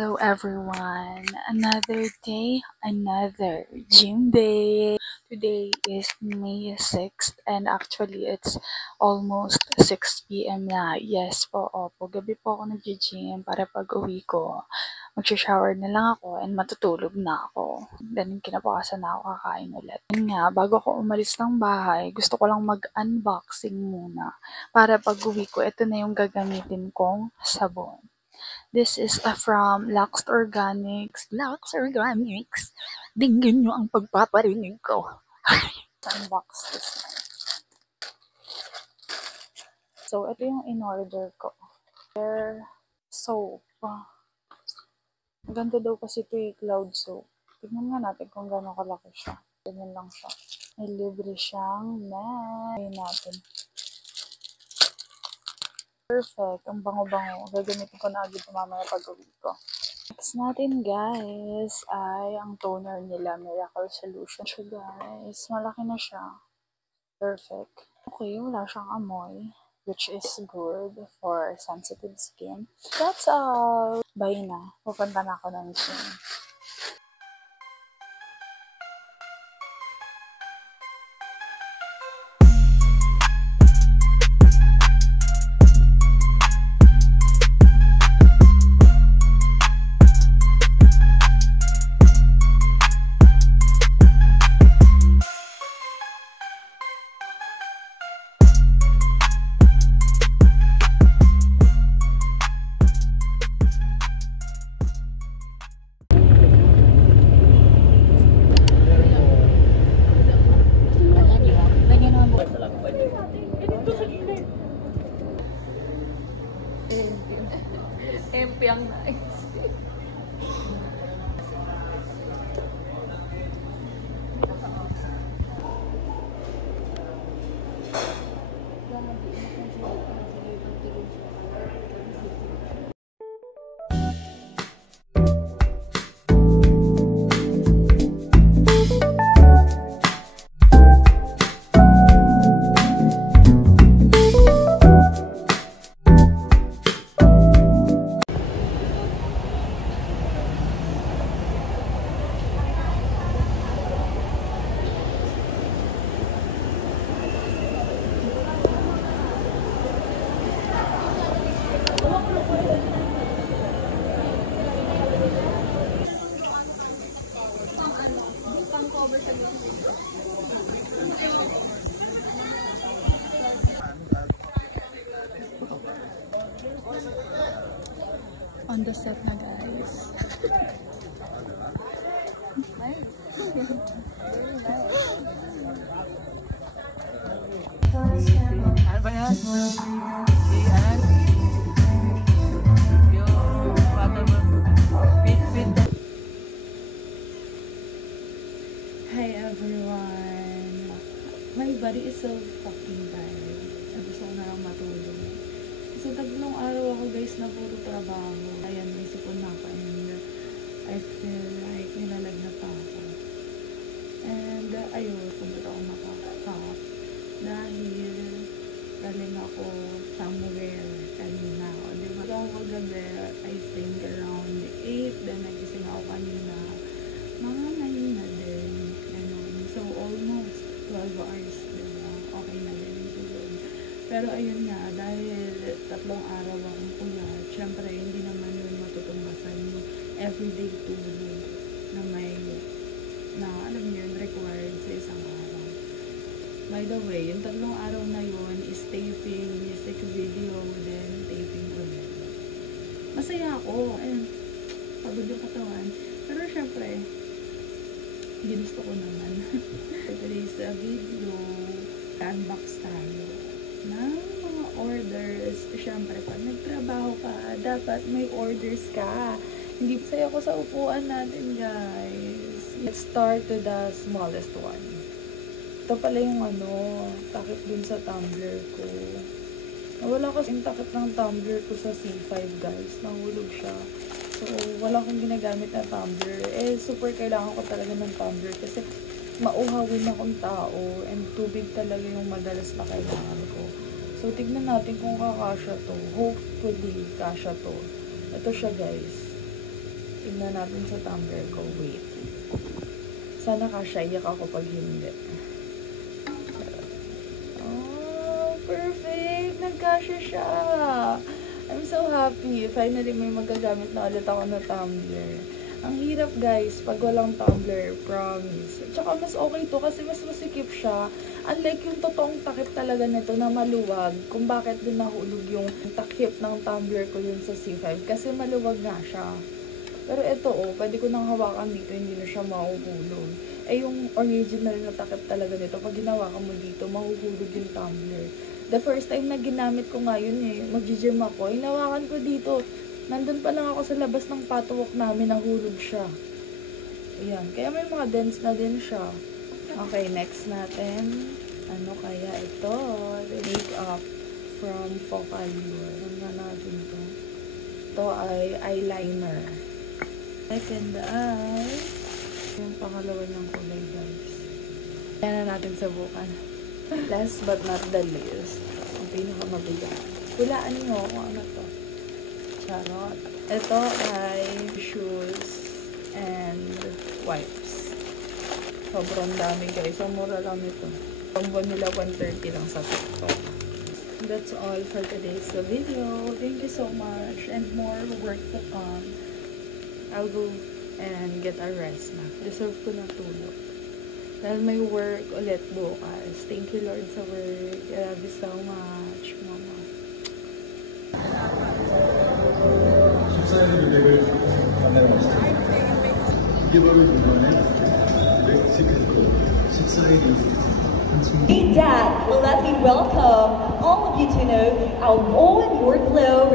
Hello everyone, another day, another gym day. Today is May 6th and actually it's almost 6 p.m. na. Yes po, opo. Gabi po ako nag-gym para pag uwi ko, mag-shower na lang ako and matutulog na ako. Then kinabukasan na ako kakain ulit. Yun nga, bago ako umalis ng bahay, gusto ko lang mag-unboxing muna para pag uwi ko, ito na yung gagamitin kong sabon. This is from Lux Organics. Lux Organics. Dinggin nyo ang pagpaparinig ko. Unbox this one. So, ito yung in-order ko. Hair soap. Ganda daw kasi ito yung cloud soap. Tignan nga natin kung gano'ng kalaki siya. Ganyan lang siya. May libre siyang net. Ayun natin. Perfect. Ang bango-bango. Gagamitin ko na agad mamaya pag-uwi ko. Next natin guys ay ang toner nila, Miracle Solution. So guys, malaki na siya. Perfect. Okay, wala siyang amoy, which is good for sensitive skin. That's all. Bye na. Pupunta na ako ng gym. MP ang nice. On the set na guys. Ano ba yan? Yung water fit. Hi everyone. My body is so fucking tired. Gusto ko na lang matulog. So, tatlong araw ako guys na puro trabaho. Ayan, may sipon na ako and I feel like nilalagnat pa ako. And ayun, pumunta ako makakap dahil galing ako somewhere kanina. O, diba? Ako kagabi, I think around 8, then nagising ako kanina. Mga 9 na din. Ganun. So, almost 12 hours, diba? Okay na din yung tulog. Pero ayun nga, dahil 3 araw akong puyat, syempre hindi naman yun matutumbasan yung everyday tulog na may, na alam niyo yun, required sa isang araw. By the way, yung 3 araw na yun is taping, music video, then taping ulit. Masaya ako, ayun, pagod yung katawan. Pero syempre, ginusto ko naman. Today's video, unbox tayo ng mga orders. Siyempre, pag nagtrabaho ka, dapat may orders ka. Hindi saya ko sa upuan natin, guys. Let's start to the smallest one. Ito pala yung takip dun sa tumbler ko. Nawala kasi yung takip ng tumbler ko sa C5, guys. Nahulog siya. So, wala akong ginagamit na tumbler. Super kailangan ko talaga ng tumbler kasi mauhawin akong tao and tubig talaga yung madalas na kailangan ko. So, tignan natin kung kakasya to. Hopefully, kasya to. Ito siya, guys. Tignan natin sa tumbler ko. Wait. Sana kasya. Iyak ako pag hindi. Oh, perfect! Nagkasya siya! I'm so happy. Finally, may magagamit na ulit ako na tumbler. Ang hirap guys, pag walang tumbler, promise. Tsaka mas okay to kasi mas masikip siya. Unlike yung totoong takip talaga nito na maluwag. Kung bakit din nahulog yung takip ng tumbler ko yun sa C5. Kasi maluwag nga siya. Pero ito pwede ko nang hawakan dito, hindi na siya mahuhulog. Eh yung original na takip talaga nito, pag ginawakan mo dito, mahuhulog yung tumbler. The first time na ginamit ko nga yun mag-gym ako, hinawakan ko dito. Nandun pa lang ako sa labas ng patwalk namin, nahulog siya. Ayan. Kaya may mga dents na din siya. Okay, next natin. Ano kaya ito? Makeup from Focallure. Ano na natin to? Ito ay eyeliner. Second eye. Yung pangalawa niyang kulay, guys. Kaya na natin sabukan. Last but not the least. Ang pinakamabigat. Hulaan niyo kung ano to. Charot. Ito ay shoes and wipes. Sobrang dami guys. Ang mura lang nito. Ang buwan nila 130 lang sa TikTok. That's all for today's video. Thank you so much. And more work to come. I'll go and get a rest na. Deserve ko na tulog. Dahil may work ulit bukas. Thank you Lord sa work. I love you so much, Mama. Hey Dad, let me welcome all of you to know our all in your glow